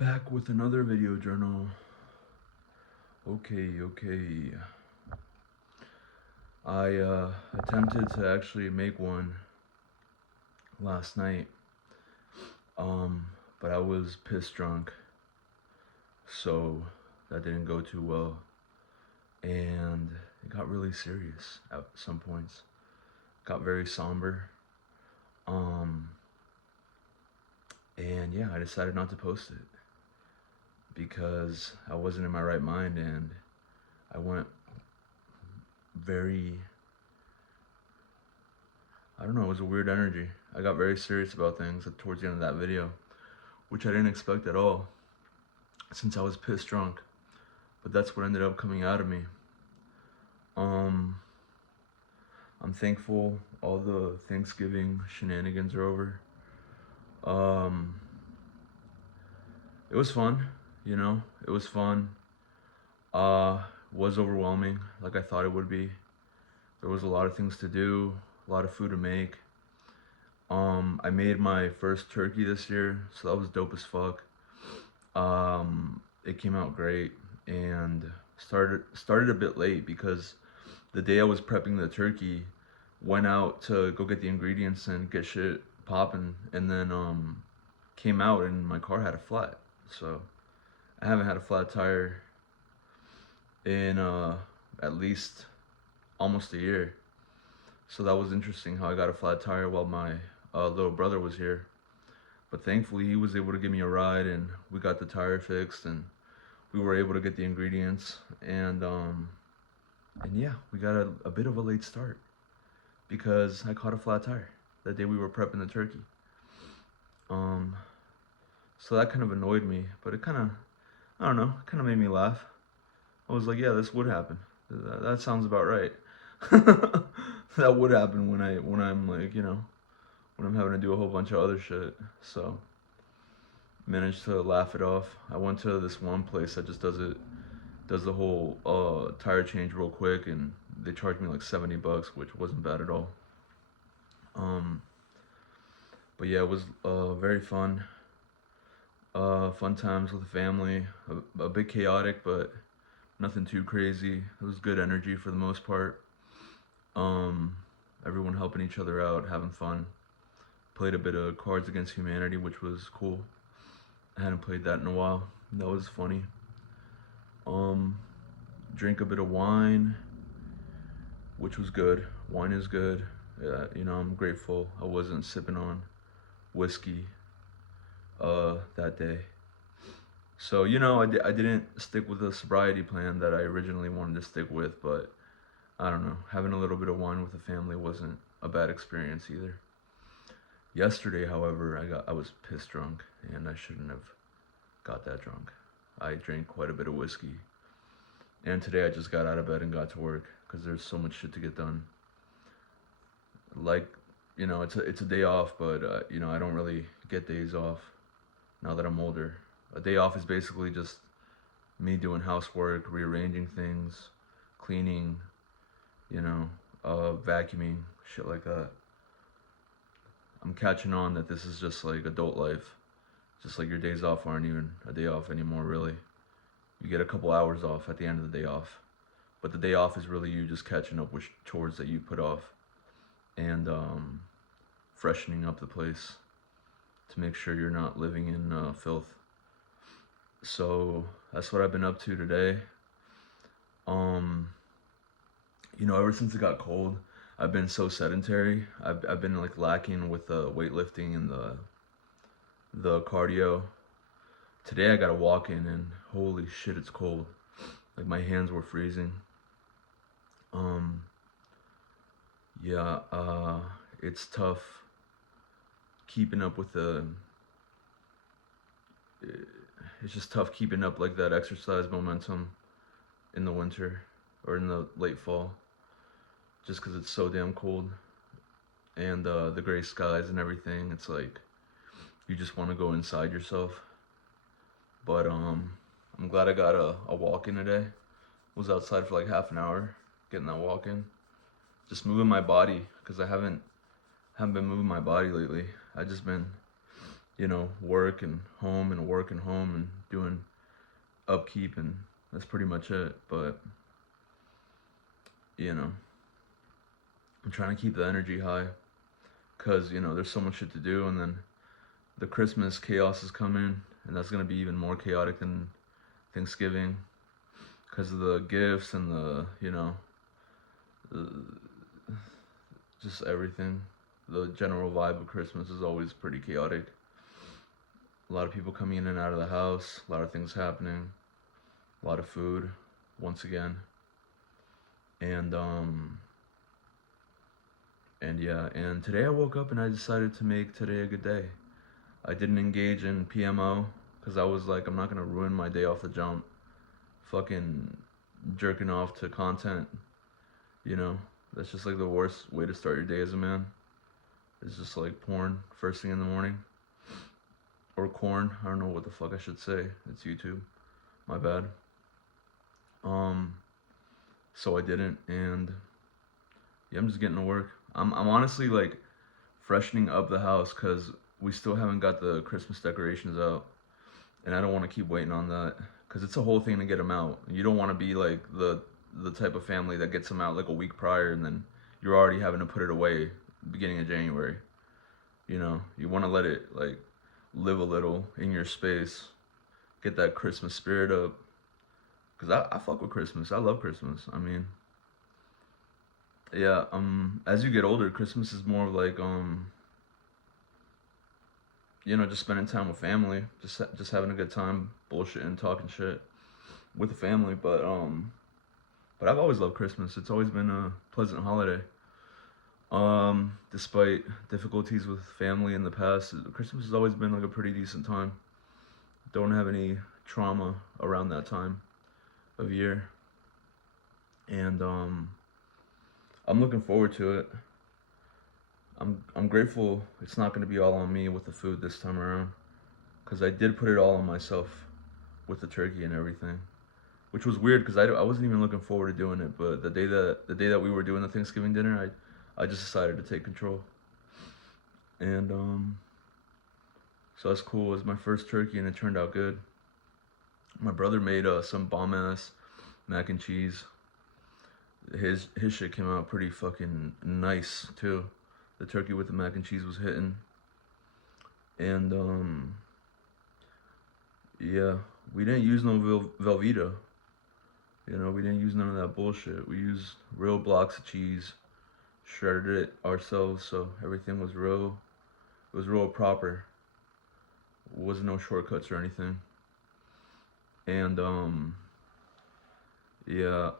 Back with another video journal. Okay. I attempted to actually make one last night, um, but I was piss drunk, so that didn't go too well, and it got really serious at some points. Got very somber, um, and yeah, I decided not to post it because I wasn't in my right mind, and I went very, I don't know, it was a weird energy. I got very serious about things towards the end of that video, which I didn't expect at all since I was pissed drunk. But that's what ended up coming out of me. Um, I'm thankful all the Thanksgiving shenanigans are over. Um, it was fun, it was fun. Was overwhelming like I thought it would be. There was a lot of things to do, a lot of food to make. I made my first turkey this year, so that was dope as fuck. It came out great and started a bit late because the day I was prepping the turkey, went out to go get the ingredients and get shit popping, and then came out and my car had a flat. So I haven't had a flat tire in at least almost a year. So that was interesting how I got a flat tire while my little brother was here. But thankfully he was able to give me a ride and we got the tire fixed and we were able to get the ingredients and yeah, we got a bit of a late start because I caught a flat tire that day we were prepping the turkey. Um, so that kind of annoyed me, but it kind of, I don't know, it kind of made me laugh. I was like, yeah, this would happen. That sounds about right. That would happen when I'm like, when I'm having to do a whole bunch of other shit. So managed to laugh it off. I went to this one place that just does the whole tire change real quick, and they charged me like $70, which wasn't bad at all. Um, but yeah, it was very fun. Fun times with the family. A bit chaotic, but nothing too crazy. It was good energy for the most part. Um, Everyone helping each other out, having fun. Played a bit of Cards Against Humanity, which was cool. I hadn't played that in a while. That was funny. Um, Drink a bit of wine, which was good. Wine is good. I'm grateful I wasn't sipping on whiskey that day. So, I didn't stick with the sobriety plan that I originally wanted to stick with, but I don't know. Having a little bit of wine with the family wasn't a bad experience either. Yesterday, however, I was pissed drunk, and I shouldn't have got that drunk. I drank quite a bit of whiskey. And today I just got out of bed and got to work because there's so much shit to get done. Like, it's a day off, but I don't really get days off now that I'm older. A day off is basically just me doing housework, rearranging things, cleaning, vacuuming, shit like that. I'm catching on that this is just like adult life. Just like your days off aren't even a day off anymore, really. You get a couple hours off at the end of the day off. But the day off is really you just catching up with chores that you put off and freshening up the place to make sure you're not living in filth. So that's what I've been up to today. Ever since it got cold, I've been so sedentary. I've been like lacking with the weightlifting and the cardio. Today I got to walk in and holy shit, it's cold. Like my hands were freezing. Um, yeah, it's tough keeping up with it's just tough keeping up like that exercise momentum in the winter or in the late fall just because it's so damn cold and the gray skies and everything. It's like you just want to go inside yourself. But I'm glad I got a walk in today. Was outside for like half an hour getting that walk in, just moving my body because I haven't been moving my body lately. I just been work and home and work and home and doing upkeep, and that's pretty much it. But you know, I'm trying to keep the energy high because there's so much shit to do, and then the Christmas chaos is coming, and that's gonna be even more chaotic than Thanksgiving because of the gifts and the, just everything. The general vibe of Christmas is always pretty chaotic. A lot of people coming in and out of the house, a lot of things happening, a lot of food, once again, and yeah. And today I woke up and I decided to make today a good day. I didn't engage in PMO because I was like, I'm not gonna ruin my day off the jump, fucking jerking off to content. You know, that's just like the worst way to start your day as a man. It's just like porn first thing in the morning. Or corn. I don't know what the fuck I should say. It's YouTube. My bad. Um, so I didn't, and yeah, I'm just getting to work. I'm honestly like freshening up the house because we still haven't got the Christmas decorations out, and I don't want to keep waiting on that because it's a whole thing to get them out. You don't want to be like the type of family that gets them out like a week prior and then you're already having to put it away beginning of January. You want to let it like live a little in your space, get that Christmas spirit up. Cause I fuck with Christmas. I love Christmas. I mean, yeah. As you get older, Christmas is more of like just spending time with family, just having a good time, bullshitting, talking shit with the family. But I've always loved Christmas. It's always been a pleasant holiday. Despite difficulties with family in the past, Christmas has always been like a pretty decent time. Don't have any trauma around that time of year, and I'm looking forward to it. I'm grateful it's not going to be all on me with the food this time around, because I did put it all on myself with the turkey and everything, which was weird because I wasn't even looking forward to doing it. But the day that we were doing the Thanksgiving dinner, I just decided to take control, and so that's cool. It was my first turkey and it turned out good. My brother made some bomb ass mac and cheese. His shit came out pretty fucking nice too. The turkey with the mac and cheese was hitting, and yeah, we didn't use no Velveeta. We didn't use none of that bullshit. We used real blocks of cheese, shredded it ourselves, so everything was real. It was real proper. It wasn't no shortcuts or anything. And yeah,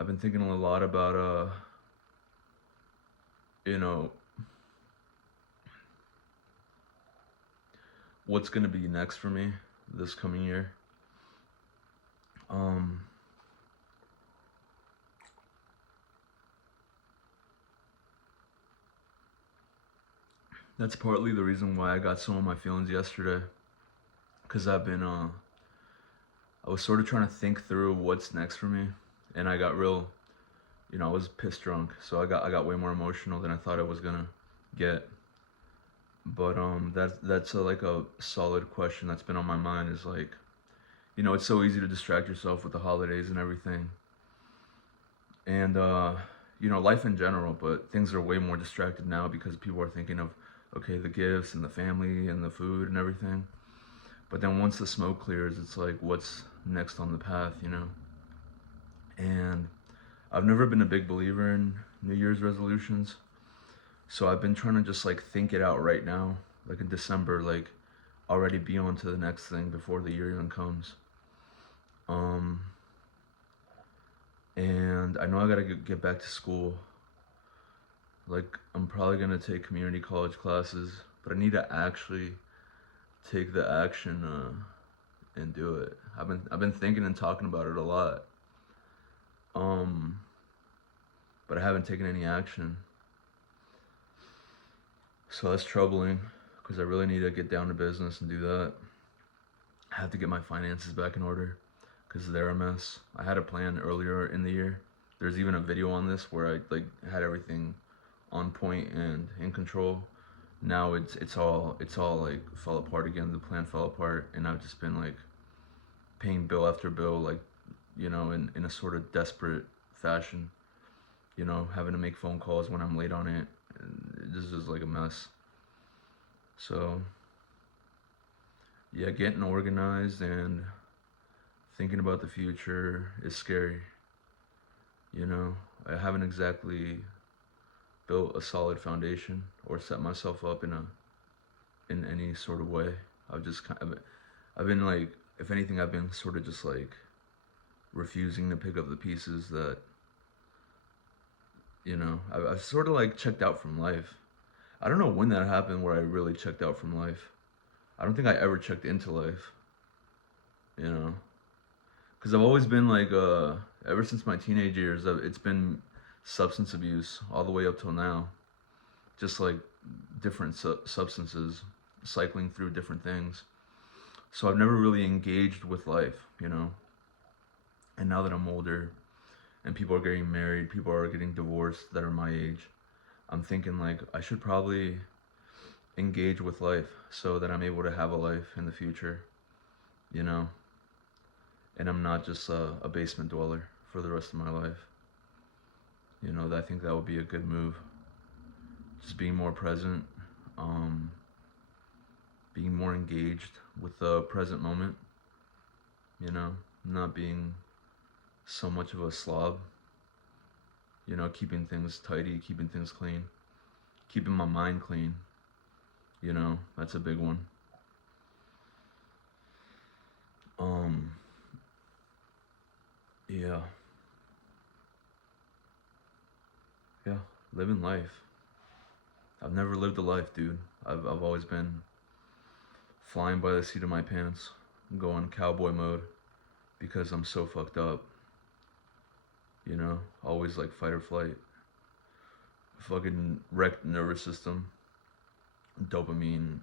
I've been thinking a lot about you know, what's gonna be next for me this coming year. Um, that's partly the reason why I got some of my feelings yesterday, cause I was sort of trying to think through what's next for me, and I got real, I was piss drunk, so I got way more emotional than I thought I was gonna get. But that's like a solid question that's been on my mind. Is like, it's so easy to distract yourself with the holidays and everything, and life in general. But things are way more distracted now because people are thinking of, okay, the gifts and the family and the food and everything. But then once the smoke clears, it's like, what's next on the path? And I've never been a big believer in New Year's resolutions. So I've been trying to just like think it out right now, like in December, like already be on to the next thing before the year even comes. Um, and I know I gotta get back to school. Like I'm probably gonna take community college classes, but I need to actually take the action and do it. I've been thinking and talking about it a lot. Um, but I haven't taken any action. So that's troubling because I really need to get down to business and do that. I have to get my finances back in order because they're a mess. I had a plan earlier in the year. There's even a video on this where I like had everything on point and in control. Now it's all like fell apart again. The plan fell apart, and I've just been like paying bill after bill, like, in a sort of desperate fashion. Having to make phone calls when I'm late on it. And this is like a mess. So yeah, getting organized and thinking about the future is scary. I haven't exactly built a solid foundation or set myself up in any sort of way. I've been like, if anything, I've been sort of just like refusing to pick up the pieces that, I've sort of like checked out from life. I don't know when that happened where I really checked out from life. I don't think I ever checked into life, you know, because I've always been like, ever since my teenage years, it's been substance abuse all the way up till now. Just like different substances, cycling through different things. So I've never really engaged with life. And now that I'm older and people are getting married, people are getting divorced that are my age, I'm thinking like I should probably engage with life so that I'm able to have a life in the future, you know, and I'm not just a basement dweller for the rest of my life. I think that would be a good move. Just being more present, um, being more engaged with the present moment, not being so much of a slob, keeping things tidy, keeping things clean, keeping my mind clean, that's a big one. Um, yeah, yeah, living life. I've never lived a life, dude. I've always been flying by the seat of my pants, going cowboy mode because I'm so fucked up, always like fight or flight. Fucking wrecked nervous system, dopamine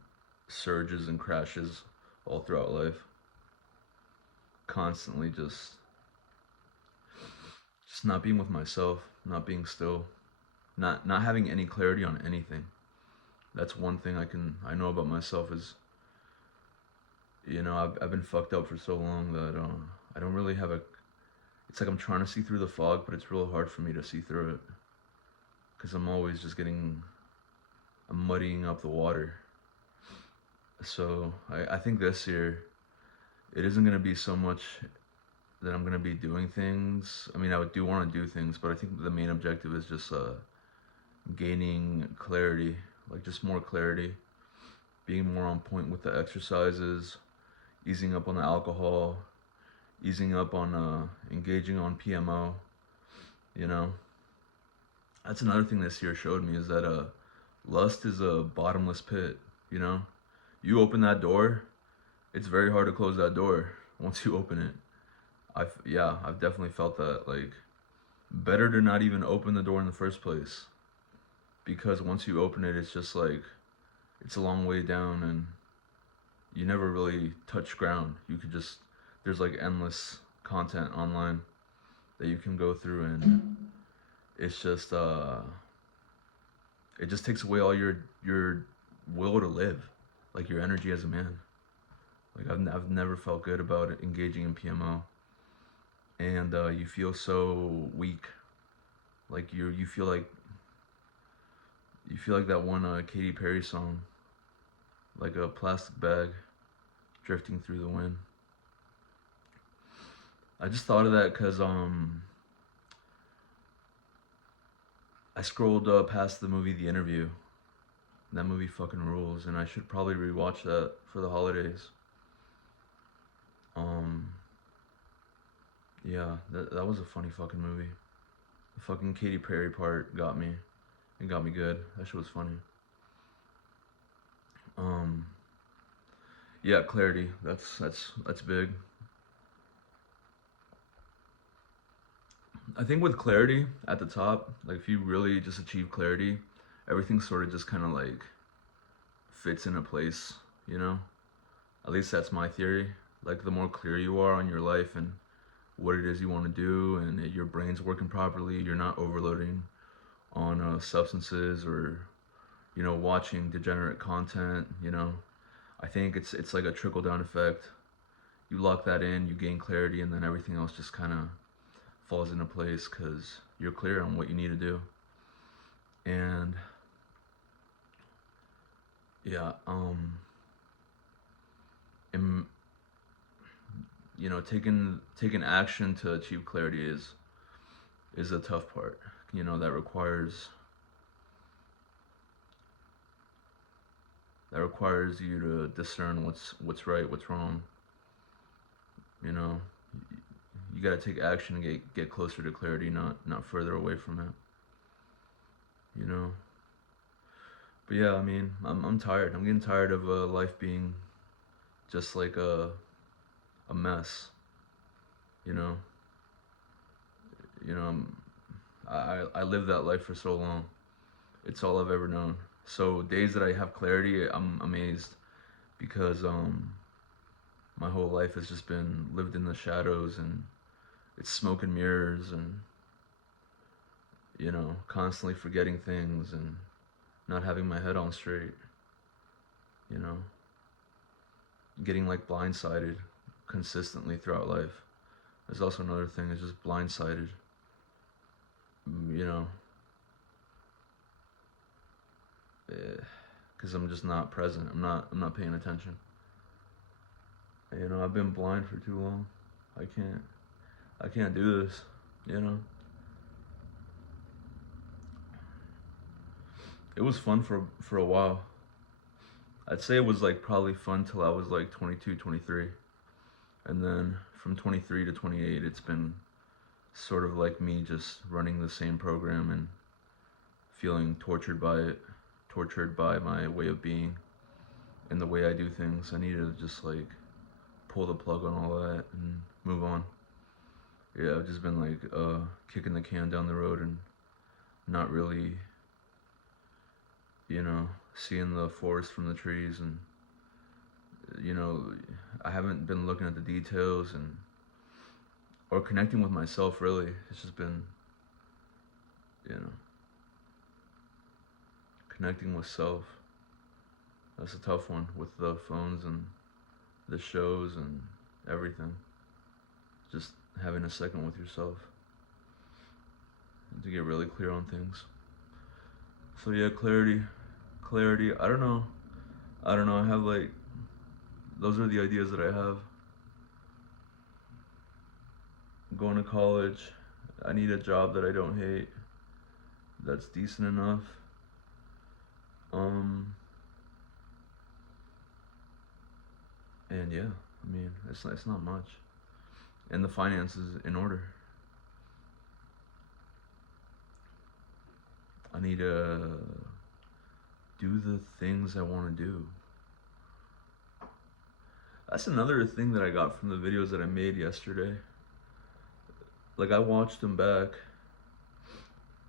surges and crashes all throughout life. Constantly just not being with myself, not being still, not having any clarity on anything. That's one thing I know about myself is, I've been fucked up for so long that I don't really have a. It's like I'm trying to see through the fog, but it's real hard for me to see through it because I'm always just I'm muddying up the water. So I think this year it isn't gonna be so much that I'm gonna be doing things. I mean, I do want to do things, but I think the main objective is just gaining clarity, like just more clarity, being more on point with the exercises, easing up on the alcohol, easing up on engaging on PMO. You know, that's another thing this year showed me is that lust is a bottomless pit. You know, you open that door, it's very hard to close that door once you open it. I've definitely felt that. Like, better to not even open the door in the first place because once you open it, it's just like it's a long way down and you never really touch ground. You could just there's like endless content online that you can go through and it's just it just takes away all your will to live, like your energy as a man. Like I've never felt good about it, engaging in PMO, and you feel so weak. Like you feel like that one Katy Perry song, like a plastic bag drifting through the wind. I just thought of that because I scrolled past the movie The Interview. That movie fucking rules, and I should probably rewatch that for the holidays. Um, yeah, that was a funny fucking movie. The fucking Katy Perry part got me. It got me good. That shit was funny. Um, yeah, clarity. That's big. I think with clarity at the top, like if you really just achieve clarity, everything sort of just kind of like fits in a place, you know? At least that's my theory. Like the more clear you are on your life and what it is you want to do and your brain's working properly, you're not overloading on substances, or watching degenerate content. I think it's like a trickle down effect. You lock that in, you gain clarity, and then everything else just kind of falls into place because you're clear on what you need to do. And yeah, and taking action to achieve clarity is the tough part. That requires you to discern what's right, what's wrong. You know, you got to take action and get closer to clarity, not further away from it. You know. But yeah, I mean, I'm tired. I'm getting tired of life being just like a mess. You know. You know. I lived that life for so long. It's all I've ever known. So days that I have clarity, I'm amazed because my whole life has just been lived in the shadows, and it's smoke and mirrors, and constantly forgetting things and not having my head on straight. You know, getting like blindsided consistently throughout life. There's also another thing, is just blindsided. You know, because I'm just not present. I'm not paying attention. I've been blind for too long. I can't I can't do this. You know, it was fun for a while. I'd say it was like probably fun till I was like 22, 23, and then from 23 to 28, it's been sort of like me just running the same program and feeling tortured by it, tortured by my way of being and the way I do things. I need to just like pull the plug on all that and move on. Yeah, I've just been like kicking the can down the road and not really, seeing the forest from the trees, and you know, I haven't been looking at the details and or connecting with myself really. It's just been, you know, connecting with self. That's a tough one with the phones and the shows and everything. Just having a second with yourself to get really clear on things. So yeah, clarity. I don't know. I have like, those are the ideas that I have. Going to college. I need a job that I don't hate. That's decent enough. Um, and yeah, I mean, it's not much. And the finances in order. I need to do the things I want to do. That's another thing that I got from the videos that I made yesterday. Like, I watched them back,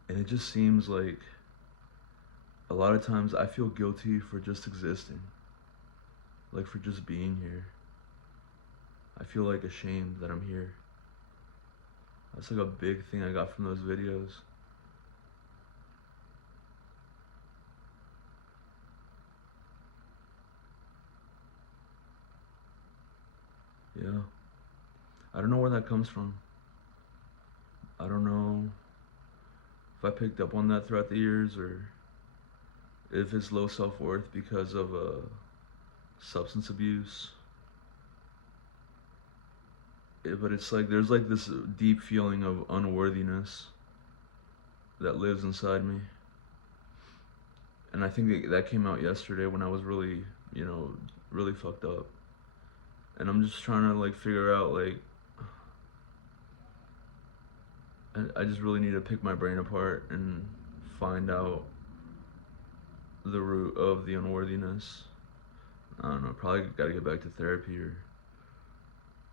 and it just seems like a lot of times I feel guilty for just existing, like for just being here. I feel like ashamed that I'm here. That's like a big thing I got from those videos. Yeah. I don't know where that comes from. I don't know if I picked up on that throughout the years, or if it's low self-worth because of substance abuse. But it's like there's like this deep feeling of unworthiness that lives inside me. And I think that came out yesterday when I was really, really fucked up. And I'm just trying to like figure out like, I just really need to pick my brain apart and find out the root of the unworthiness. I don't know, probably gotta get back to therapy, or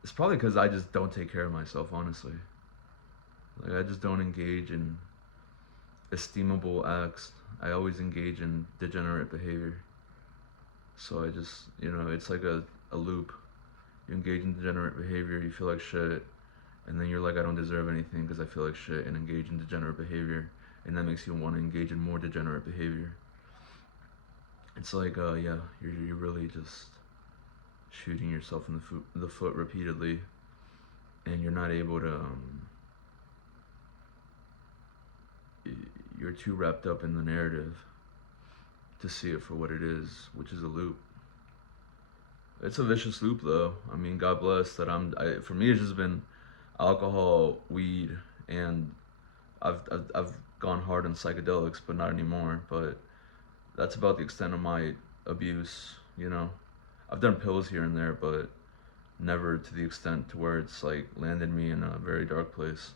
it's probably because I just don't take care of myself, honestly. Like, I just don't engage in esteemable acts. I always engage in degenerate behavior. So I just, it's like a loop. You engage in degenerate behavior, you feel like shit, and then you're like, I don't deserve anything because I feel like shit, and engage in degenerate behavior, and that makes you want to engage in more degenerate behavior. It's like, yeah, you're really just shooting yourself in the foot repeatedly, and you're not able to. You're too wrapped up in the narrative to see it for what it is, which is a loop. It's a vicious loop, though. I mean, God bless that for me, it's just been alcohol, weed, and I've gone hard on psychedelics, but not anymore. But that's about the extent of my abuse. You know, I've done pills here and there, but never to the extent to where it's like landed me in a very dark place.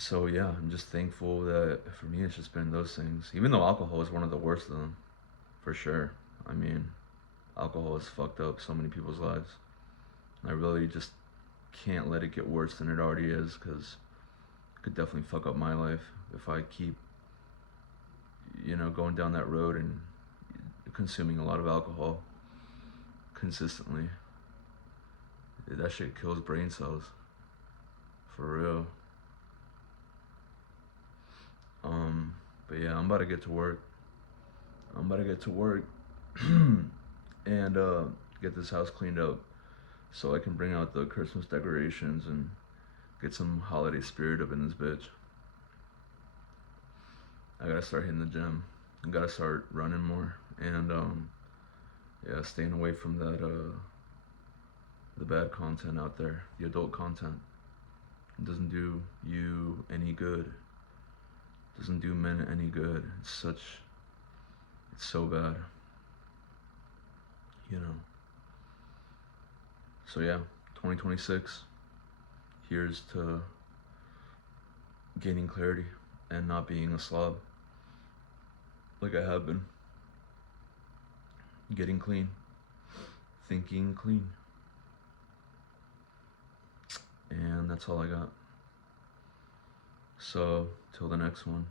So yeah, I'm just thankful that for me it's just been those things. Even though alcohol is one of the worst of them, for sure. I mean, alcohol has fucked up so many people's lives. I really just can't let it get worse than it already is, because it could definitely fuck up my life if I keep, going down that road and consuming a lot of alcohol consistently. That shit kills brain cells, for real. But yeah, I'm about to get to work. I'm about to get to work and get this house cleaned up so I can bring out the Christmas decorations and get some holiday spirit up in this bitch. I gotta start hitting the gym. I gotta start running more and yeah, staying away from that the bad content out there, the adult content. It doesn't do you any good. It doesn't do men any good. It's so bad, you know. So yeah, 2026. Here's to gaining clarity and not being a slob like I have been. Getting clean, thinking clean, and that's all I got. So till the next one,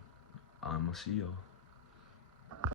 I'ma see y'all.